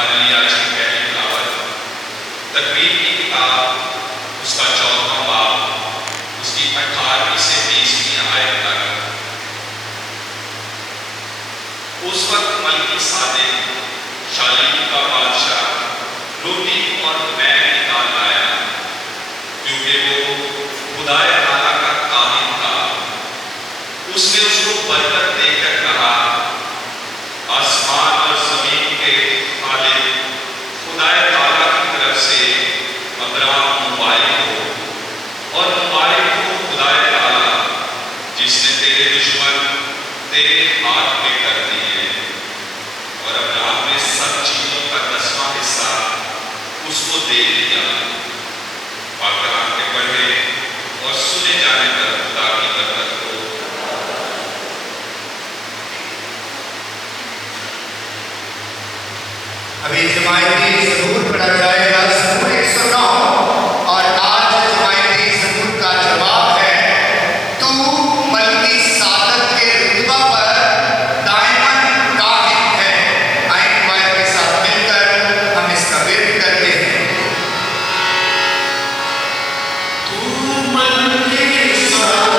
ہمارے لیے آج کی پہلی تلاوت تکوین کی کتاب اس کا 14واں باب اس کی 18ویں سے 20ویں آیت تک۔ اس وقت ملکی صادق شالیم کا بادشاہ روٹی اور مے نکال لایا، کیونکہ وہ خدا تعالیٰ کا کاہن تھا۔ اس نے اس کو برکت دے کر کہا، آسمان اور زمین کے خالق خدا تعالیٰ کی طرف سے ابراہیم مبارک ہو، اور مبارک ہو خدا تعالیٰ جس نے تیرے دشمن تیرے ہاتھ میں کر دیے۔ اور ابراہیم نے سب چیزوں کا 10واں حصہ اس کو دے دیا۔ پاک کلام کے پڑھے اور سنے جانے پر خدا کی برکت ہو۔ ابھی جماعتی ضرور پڑھا جائے گا ضرور 109، اور آج جماعتی ضرور کا جواب ہے، تو ملکی صادق کے رتبہ پر دائماً قائم ہے۔ آئیں موبائل کے ساتھ مل کر ہم اس کا ورد کرتے ہیں۔ تو ملکی صادق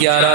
11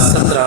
17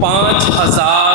5000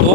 2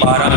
12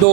2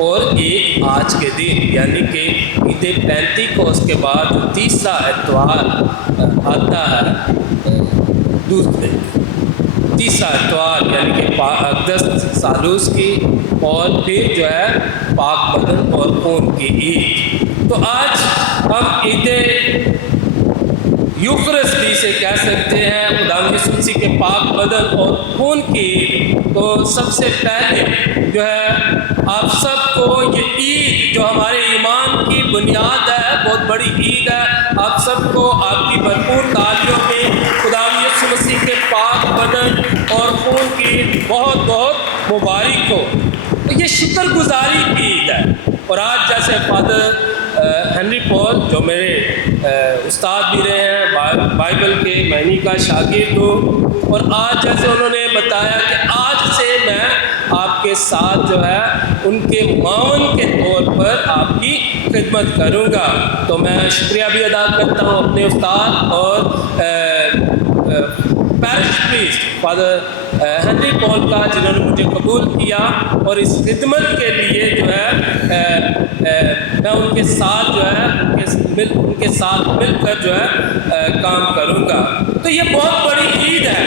اور ایک آج کے دن یعنی کہ عید پینتیکوس کے بعد جو تیسرا اتوار آتا ہے دوسرے تیسرا اتوار یعنی کہ اقدس سالوس کی اور پھر جو ہے پاک بدن اور خون کی عید۔ تو آج ہم عید یوکرستی سے کہہ سکتے ہیں خداوند یسوع مسیح کے پاک بدن اور خون کی عید۔ تو سب سے پہلے جو ہے آپ سب کو یہ عید جو ہمارے ایمان کی بنیاد ہے، بہت بڑی عید ہے، آپ سب کو آپ کی بھرپور تالیوں میں خداوند یسوع مسیح کے پاک بدن اور خون کی عید بہت بہت مبارک ہو۔ تو یہ شکر گزاری کی عید ہے۔ اور آج جیسے فادر ہنری پال جو میرے استاد بھی رہے ہیں، بائبل کے معنی کا شاگرد ہوں، اور آج جیسے انہوں نے بتایا کہ آج سے میں آپ کے ساتھ جو ہے ان کے معاون کے طور پر آپ کی خدمت کروں گا۔ تو میں شکریہ بھی ادا کرتا ہوں اپنے استاد اور پیرش پریسٹ فادر ہنری پال کا، جنہوں نے مجھے قبول کیا، اور اس خدمت کے لیے جو ہے میں ان کے ساتھ جو ہے ان کے ساتھ مل کر جو ہے کام کروں گا۔ تو یہ بہت بڑی عید ہے،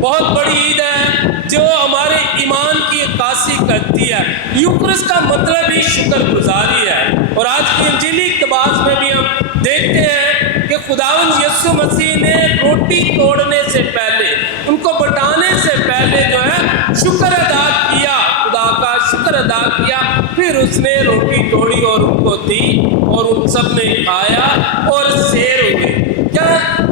بہت بڑی عید ہے جو ہمارے ایمان کی عکاسی کرتی ہے۔ یوکرس کا مطلب ہی شکر گزاری ہے، اور آج کی انجیلی اقتباس میں بھی ہم دیکھتے ہیں کہ خداوند یسوع مسیح نے روٹی توڑنے سے پہلے، ان کو بٹانے سے پہلے جو ہے شکر ادا کیا، خدا کا شکر ادا کیا، پھر اس نے روٹی توڑی اور ان کو دی، اور ان سب نے کھایا اور سیر ہوئی۔ کیا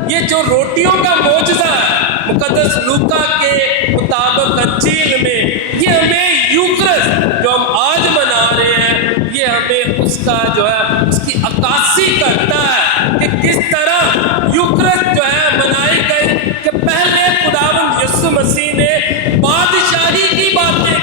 یہ جو روٹیوں کا معجزہ ہے مقدس لوکا کے مطابق انجیل میں، یہ ہمیں یوکرس جو ہم آج منا رہے ہیں، یہ ہمیں اس کا جو ہے اس کی عکاسی کرتا ہے کہ کس طرح یوکرس جو ہے منائی گئی، کہ پہلے خداوند یسوع مسیح نے بادشاہی کی باتیں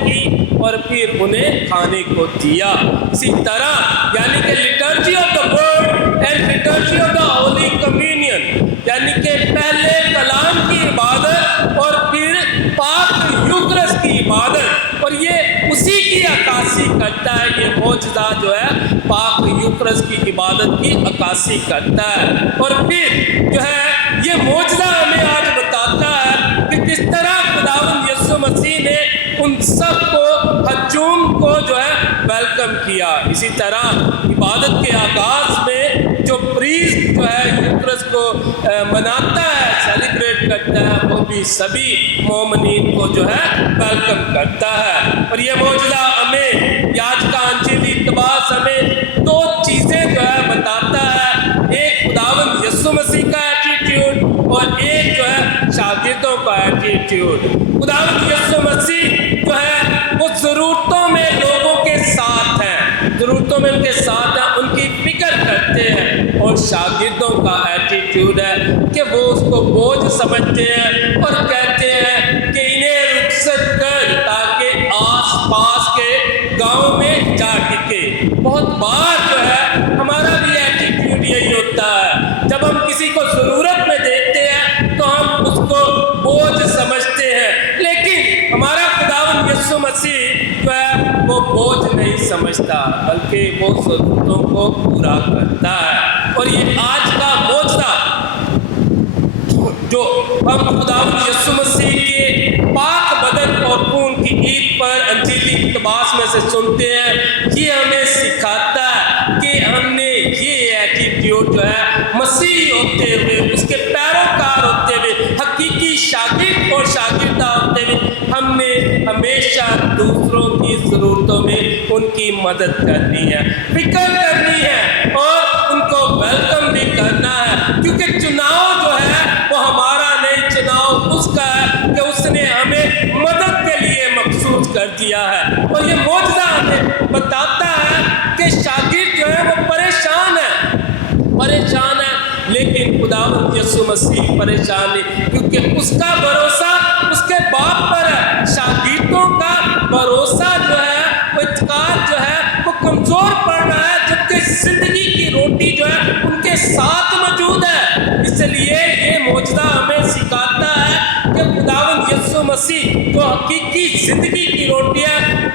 کی اور پھر انہیں کھانے کو دیا۔ اسی طرح یعنی کہ liturgy of the word and liturgy of the holy communion, یعنی کہ پہلے کلام کی عبادت اور پھر پاک یوکرس کی عبادت، اور یہ اسی کی عکاسی کرتا ہے۔ یہ معجزہ جو ہے پاک یوکرس کی عبادت کی عکاسی کرتا ہے، اور پھر جو ہے یہ معجزہ ہمیں آج بتاتا ہے کہ کس طرح خداوند یسوع مسیح نے ان سب کو ہجوم کو جو ہے ویلکم کیا۔ اسی طرح عبادت کے آغاز میں جو پریسٹ جو ہے یوکرس کو مناتا ہے، سیلیبریٹ کرتا ہے، وہ بھی سبھی مومنین کو جو ہے ویلکم کرتا ہے۔ اور یہ معجزہ ہمیں آج کا انجیلی اقتباس ہمیں دو چیزیں جو ہے بتاتا ہے، ایک خداوند یسوع مسیح کا ایٹیٹیوڈ اور ایک جو ہے شاگردوں کا ایٹیٹیوڈ۔ خداوند یسوع مسیح جو ہے وہ ضرورتوں میں لوگوں کے ساتھ ہیں، ضرورتوں میں ان کے ساتھ ہیں، ان کی فکر کرتے ہیں، اور شاگردوں کا ایٹیٹیوڈ ہے کہ وہ اس کو بوجھ سمجھتے ہیں اور کہتے ہیں کہ انہیں رخصت کر تاکہ آس پاس کے گاؤں میں جا ٹکے۔ بہت بار جو ہے ہمارا بھی ایٹیٹیوڈ یہی ہوتا ہے، جب ہم کسی کو ضرورت میں دیکھتے ہیں تو ہم اس کو بوجھ سمجھتے ہیں، لیکن ہمارا خداوند یسوع مسیح جو ہے وہ بوجھ نہیں سمجھتا، بلکہ وہ ضرورتوں کو پورا کرتا ہے۔ اور یہ آج کا معجزہ جو ہم خداوند یسوع مسیح کے پاک بدن اور خون کی عید پر انجیلی اقتباس میں سے سنتے ہیں، یہ ہمیں سکھاتا ہے کہ ہم نے یہ ایٹیٹیوڈ جو ہے مسیحی ہوتے ہوئے، اس کے پیروکار ہوتے ہوئے، حقیقی شاگرد اور شاگردہ ہوتے ہوئے، ہم نے ہمیشہ دوسروں کی ضرورتوں میں ان کی مدد کرنی ہے، فکر کرنی ہے، اور ان کو ویلکم بھی کرنا ہے، کیونکہ چناؤ جو ہے وہ ہمارا نہیں، چناؤ اس کا ہے کہ اس نے ہمیں مدد کے لیے مخصوص کر دیا ہے۔ اور یہ معجزہ ہمیں بتاتا ہے کہ شاگرد جو ہے وہ پریشان ہے، لیکن خداوند یسوع مسیح پریشان نہیں، کیونکہ اس کا بھروسہ اس کے باپ پر ہے۔ شاگردوں کا بھروسہ جو ہے، وہ اعتقاد جو ہے وہ کمزور پڑ رہا ہے، جبکہ زندگی کی روٹی جو ہے ان کے ساتھ موجود ہے۔ اس لیے یہ معجزہ ہمیں سکھاتا ہے کہ یہ خداوند یسوع مسیح جو حقیقی زندگی کی روٹی ہے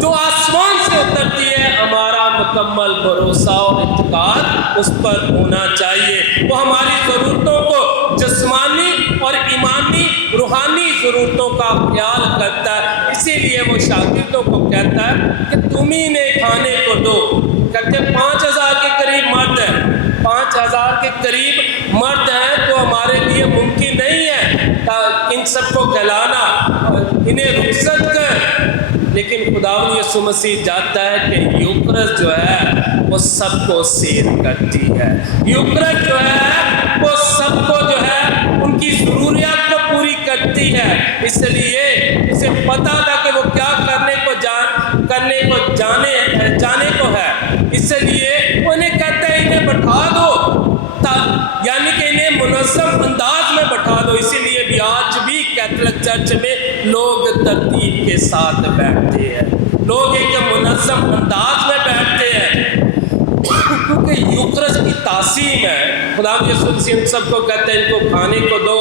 جو آسمان سے اترتی ہے، ہمارا مکمل بھروسہ اور اعتقاد اس پر ہونا چاہیے۔ وہ ہماری ضرورتوں کو، جسمانی اور ایمانی روحانی ضرورتوں کا خیال کرتا ہے، اسی لیے وہ شاگردوں کو کہتا ہے کہ تم ہی نے کھانے کو دو۔ کہتے ہیں 5000 کے قریب مرد ہیں، 5000 کے قریب مرد ہیں، تو ہمارے لیے ممکن نہیں ہے ان سب کو کھلانا، انہیں رخصت کر۔ لیکن خداوند یسوع مسیح جانتا ہے کہ یوکرس جو ہے وہ سب کو سیر کرتی ہے، یوکرس جو ہے وہ سب کو جو ہے ان کی ضروریات کو پوری کرتی ہے۔ اس لیے اسے پتا تھا کہ وہ کیا کرنے کو جانے کو ہے، اس لیے انہیں کہتا ہے انہیں بٹھا دو، یعنی کہ انہیں منظم انداز میں بٹھا دو۔ اسی لیے بھی آج بھی کیتھولک چرچ میں لوگ ترتیب کے ساتھ بیٹھتے ہیں، لوگ ایک منظم انداز میں بیٹھتے ہیں، کیونکہ یوکرس کی تعظیم ہے۔ خداوند یسوع مسیح ان سب کو کہتے ہیں ان کو کھانے کو دو،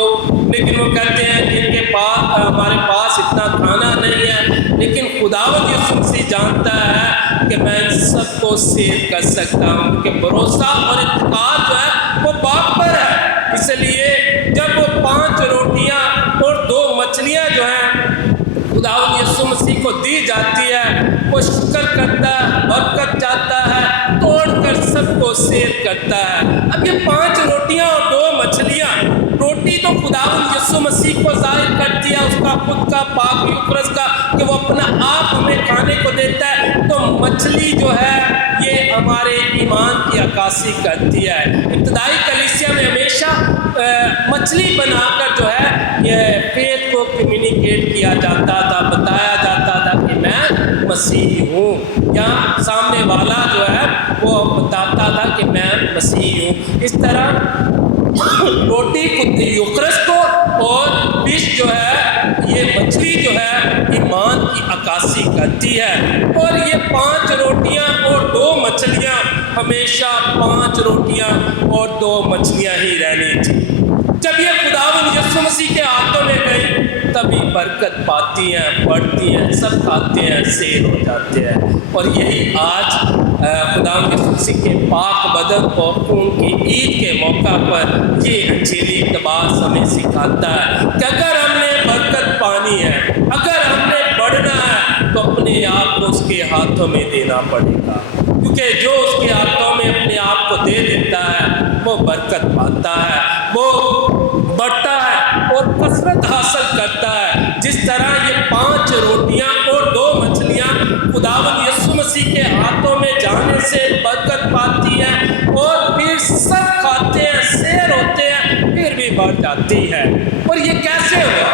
لیکن وہ کہتے ہیں کہ ان کے پاس ہمارے پاس اتنا کھانا نہیں ہے، لیکن خداوند یسوع مسیح جانتا ہے کہ میں ان سب کو سیر کر سکتا ہوں، کہ بھروسہ اور اعتقاد جو ہے وہ باپ پر ہے۔ اس لیے جب وہ 5 روٹیاں اور 2 مچھلیاں جو ہیں خداوند یسوع مسیح کو دی جاتی ہے، وہ شکر کرتا ہے، برکت چاہتا ہے، توڑ کر سب کو سیر کرتا ہے۔ اب یہ 5 روٹیاں اور 2 مچھلیاں، روٹی تو خداوند یسوع مسیح کو ظاہر کرتی ہے، اس کا خود کا پاک یوکرس کا، کہ وہ اپنا آپ ہمیں کھانے کو دیتا ہے، تو مچھلی جو ہے یہ ہمارے ایمان کی عکاسی کرتی ہے۔ ابتدائی کلیسیا میں ہمیشہ مچھلی بنا کر جو ہے یہ فیتھ کو کمیونیکیٹ کیا جاتا تھا، بتایا جاتا تھا کہ میں مسیحی ہوں، یا سامنے والا جو ہے وہ بتاتا تھا کہ میں مسیحی ہوں۔ اس طرح روٹی یوکرس کو اور فش جو ہے یہ مچھلی جو ہے ایمان کی عکاسی کرتی ہے، اور یہ 5 روٹیاں اور 2 مچھلیاں ہمیشہ 5 روٹیاں اور 2 مچھلیاں ہی رہنی تھی۔ جب یہ خداوند یسوع مسیح کے ہاتھوں میں گئی تبھی برکت پاتی ہیں، بڑھتی ہیں، سب کھاتے ہیں، سیر ہو جاتے ہیں۔ اور یہی آج خداوند یسوع مسیح کے پاک بدن اور خون کی عید کے موقع پر یہ انجیلی اقتباس ہمیں سکھاتا ہے کہ اگر ہم نے برکت پانی ہے، اگر ہم نے بڑھنا ہے، تو اپنے آپ کو اس کے ہاتھوں میں دینا پڑے گا، کیونکہ جو اس کے ہاتھوں میں اپنے آپ کو دے دیتا ہے وہ برکت پاتا ہے، وہ بڑھتا ہے اور کثرت حاصل کرتا ہے۔ جس طرح یہ 5 روٹیاں اور 2 مچھلیاں خداوند یسوع مسیح کے ہاتھوں میں جانے سے برکت پاتی ہیں، اور پھر سب کھاتے ہیں، سیر ہوتے ہیں، پھر بھی بڑھ جاتی ہے۔ اور یہ کیسے ہوا؟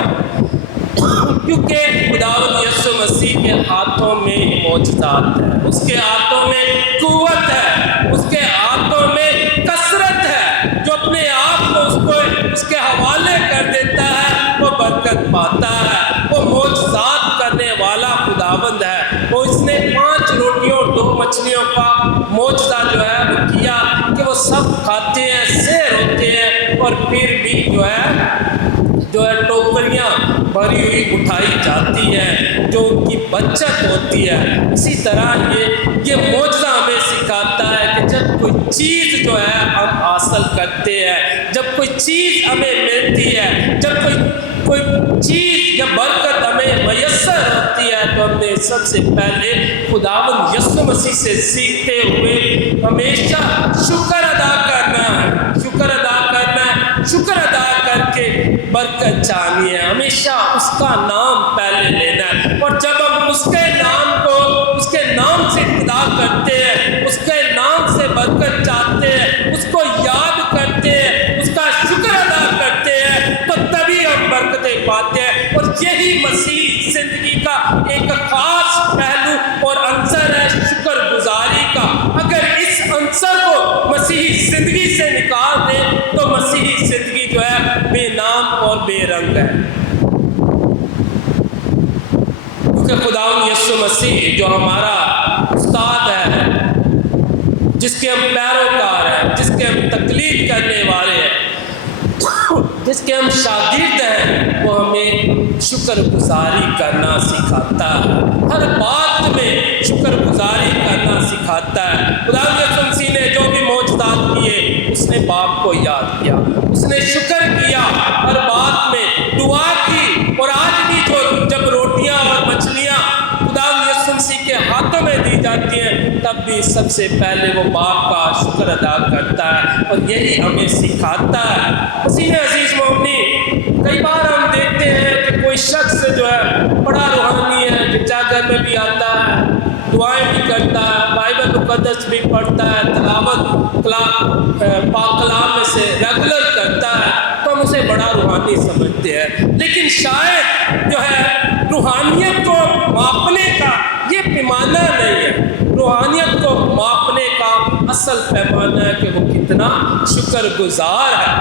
کیونکہ خداوند یسوع مسیح کے ہاتھوں میں معجزات ہے، اس کے ہاتھوں میں قوت ہے، اس کے ہاتھوں میں کثرت ہے، جو اپنے آپ کو اس کے حوالے کر دیتا ہے وہ برکت پاتا ہے۔ وہ معجزات کرنے والا خداوند ہے، وہ اس نے 5 روٹیوں اور 2 مچھلیوں کا معجزہ جو ہے وہ کیا کہ وہ سب کھاتے ہیں، سیر ہوتے ہیں، اور پھر بھی جو ہے ٹوکریاں بھری ہوئی اٹھائی جاتی ہیں، جو ان کی بچت ہوتی ہے۔ اسی طرح یہ معجزہ ہمیں سکھاتا ہے کہ جب کوئی چیز جو ہے ہم حاصل کرتے ہیں، جب کوئی چیز ہمیں ملتی ہے، جب کوئی چیز یا برکت ہمیں میسر ہوتی ہے، تو ہم نے سب سے پہلے خداوند یسوع مسیح سے سیکھتے ہوئے ہمیشہ شکر ادا کرنا ہے، شکر ادا کرنا ہے، شکر ادا کر کے برکت چاہنی ہے، ہمیشہ اس کا نام پہلے لینا ہے۔ اور جب ہم اس کے نام کو اس کے نام سے ابتدا کرتے ہیں، اس کے نام سے برکت چاہتے ہیں، اس کو یاد کرتے ہیں، اس کا شکر ادا کرتے ہیں، تو تبھی ہم برکتیں پاتے ہیں۔ اور یہی مسیح زندگی کا ایک خاص پہلو اور عنصر ہے، شکر گزاری کا۔ اگر اس عنصر کو مسیحی زندگی سے نکال دیں تو مسیحی زندگی جو ہے بے نام اور بے رنگ ہے، کیونکہ خداوند یسوع مسیح جو ہمارا استاد ہے، جس کے ہم پیروکار ہیں، جس کے ہم تقلید کرنے والے ہیں، جس کے ہم شاگرد ہیں وہ ہمیں شکر گزاری کرنا سکھاتا ہے، ہر بات میں شکر گزاری کرنا سکھاتا ہے۔ خدا یسوع مسیح نے جو بھی معجزات کیے اس نے باپ کو یاد کیا، اس نے شکر کیا، ہر بات میں دعا کی، اور آج بھی جب روٹیاں اور مچھلیاں خدا یسوع مسیح کے ہاتھوں میں دی جاتی ہیں تب بھی سب سے پہلے وہ باپ کا شکر ادا کرتا ہے، اور یہی ہمیں سکھاتا ہے۔ مسیح عزیز مومنین، کئی بار ہم دیکھتے ہیں کہ کوئی شخص جو ہے بڑا روحانی ہے، گرجا گھر میں بھی آتا ہے، دعائیں بھی کرتا ہے، بائبل مقدس بھی پڑھتا ہے، تلاوت پاک کلام میں سے ریگولر کرتا ہے، تو ہم اسے بڑا روحانی سمجھتے ہیں، لیکن شاید جو ہے روحانیت کو ماپنے کا یہ پیمانہ نہیں ہے۔ روحانیت کو ماپنے کا اصل پیمانہ ہے کہ وہ کتنا شکر گزار ہے،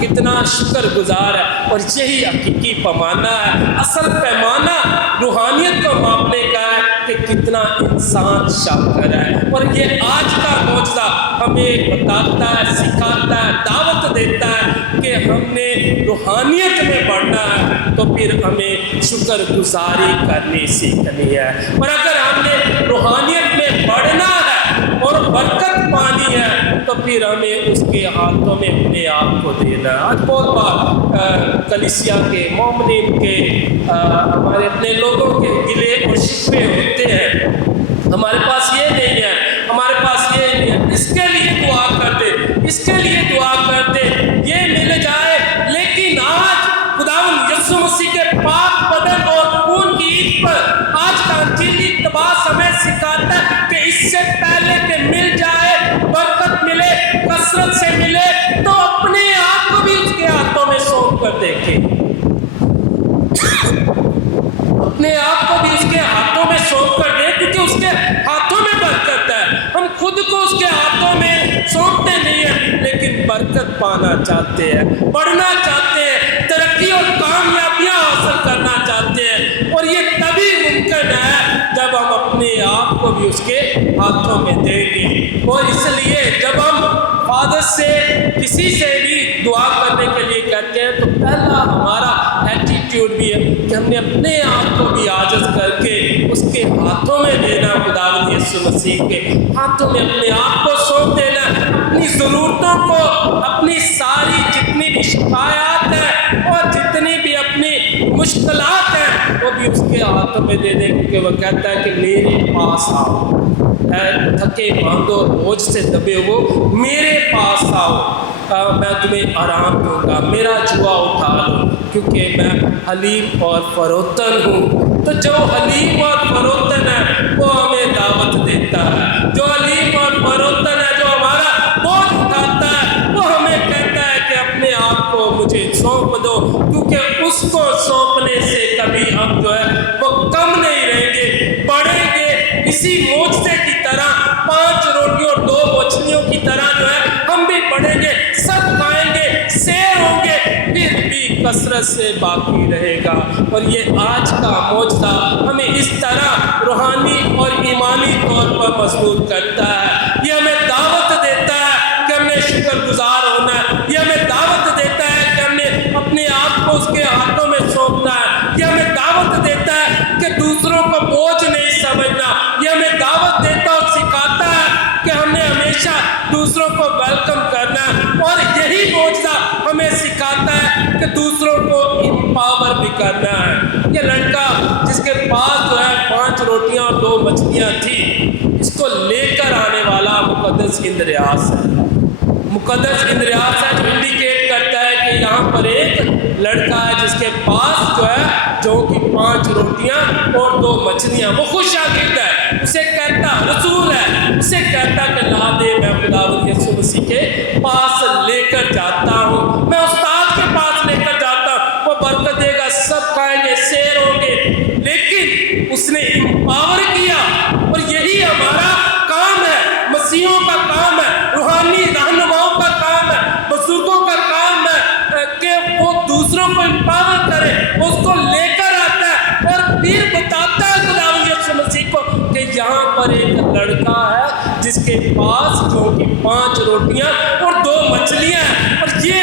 کتنا شکر گزار ہے، اور یہی حقیقی پیمانہ ہے۔ اصل پیمانہ روحانیت کو ماپنے کا ہے کہ کتنا انسان شاکر ہے، اور یہ آج کا معجزہ ہمیں بتاتا ہے، سکھاتا ہے، دعوت دیتا ہے کہ ہم نے روحانیت میں بڑھنا ہے تو پھر ہمیں شکر گزاری کرنی سیکھنی ہے، اور اگر ہم نے روحانیت میں بڑھنا ہے اور برکت پانی ہے تو پھر ہمیں اس کے ہاتھوں میں اپنے آپ کو دینا ہے۔ آج بہت بار کلیسیا کے مومنین کے ہمارے اپنے لوگوں کے گلے اور شکوے ہوتے ہیں، ہمارے پاس یہ نہیں ہے، ہمارے پاس یہ نہیں ہے، اس کے لیے دعا کر دے، اس کے لیے دعا کر دے، یہ مل جائے۔ لیکن آج خداوند یسوع مسیح کے پاک بدن اور خون کی عید پر آج کا انجیلی اقتباس ہمیں سکھاتا ہے کہ اس سے پہلے کہ مل جائے، برکت ملے، کثرت سے ملے، تو اپنے آپ کو بھی اس کے ہاتھوں میں سونپ کر دیکھیں، اپنے آپ کو بھی اس کے ہاتھوں میں سونپ کر دیں، کیونکہ اس کے ہاتھوں میں برکت ہے۔ ہم خود کو اس کے ہاتھوں میں سونپتے نہیں ہیں، لیکن برکت پانا چاہتے ہیں، بڑھنا چاہتے ہیں، ترقی اور کامیابیاں حاصل کرنا چاہتے ہیں، اور یہ تبھی ممکن ہے جب ہم اپنے آپ کو بھی اس کے ہاتھوں میں دیں گے۔ اور اس لیے جب ہم فادر سے کسی سے بھی دعا کرنے کے لیے کہتے ہیں تو پہلا ہمارا ایٹیٹیوڈ بھی ہے کہ ہم نے اپنے آپ کو بھی عاجز کر کے اس کے ہاتھوں میں دینا، خداوند یسوع مسیح کے ہاتھوں میں اپنے آپ کو سونپ دینا، اپنی ضرورتوں کو، اپنی ساری جتنی بھی شکایات ہیں اور جتنی بھی اپنی مشکلات ہیں وہ بھی اس کے ہاتھوں میں دے دیں، کیونکہ وہ کہتا ہے کہ میرے پاس آؤ، اے تھکے ماندو بوجھ سے دبے ہو، میرے پاس آؤ، میں تمہیں آرام دوں گا، میرا جوا اٹھا لو، کیونکہ میں حلیم اور فروتن ہوں۔ تو جو حلیم اور فروتن ہے وہ ہمیں دعوت دیتا ہے، جو حلیم اور فروتن ہے، جو ہمارا بوجھ اٹھاتا ہے، وہ ہمیں کہتا ہے کہ اپنے آپ کو مجھے سونپ دو، کیونکہ اس کو سونپنے سے کبھی ہم جو ہے وہ کم نہیں رہیں گے، بڑھیں گے۔ اسی معجزے کی طرح 5 روٹیوں اور 2 مچھلیوں کی طرح جو ہے ہم بھی بڑھیں گے، سب کھائیں گے، سیر ہوں گے، پھر بھی کثرت سے باقی رہے گا۔ اور یہ آج کا معجزہ ہمیں اس طرح روحانی اور ایمانی طور پر مضبوط کرتا ہے۔ یہ ہمیں دعوت دیتا ہے کہ ہم نے شکر گزار ہونا ہے، یہ ہمیں دعوت دیتا ہے کہ ہم نے اپنے آپ کو اس کے ہاتھوں میں سونپنا ہے، یہ ہمیں دعوت دیتا ہے کہ دوسروں کو بوجھ نہیں سمجھنا، یہ ہمیں دعوت دیتا اور سکھاتا ہے کہ ہم نے ہمیشہ دوسروں کو ویلکم کرنا ہے، اور یہی معجزہ ہمیں سکھاتا ہے کہ دوسروں کو امپاور بھی کرنا ہے۔ یہ لڑکا جس کے پاس جو ہے 5 روٹیاں اور 2 مچھلیاں تھی، اس کو لے کر آنے والا مقدس اندریاس ہے، مقدس اندریاس ہے، جو انڈیکیٹ کرتا ہے کہ یہاں پر ایک لڑکا ہے جس کے پاس جو ہے جو کہ 5 روٹیاں اور 2 مچھلیاں، وہ خوش شاگرد ہے، اسے کہتا رسول ہے، اسے کہتا کہ لا دے، میں خداوند یسوع مسیح کے پاس لے کر جاتا ہوں، میں استاد کے پاس لے کر جاتا ہوں، وہ برکت دے گا، سب کھائیں گے، سیر ہوں گے۔ لیکن اس نے امپاور کیا، اور یہی ہمارا کام ہے، مسیحوں کا کام ہے، روحانی رہنماؤں کا کام ہے، بزرگوں کا کام ہے کہ وہ دوسروں کو امپاور کرے، اس کو لے کر آتا ہے اور پھر بتاتا ہے خداوند یسوع مسیح کو کہ یہاں پر ایک لڑکا ہے جس کے پاس جو کہ 5 روٹیاں اور 2 مچھلیاں ہیں، اور یہ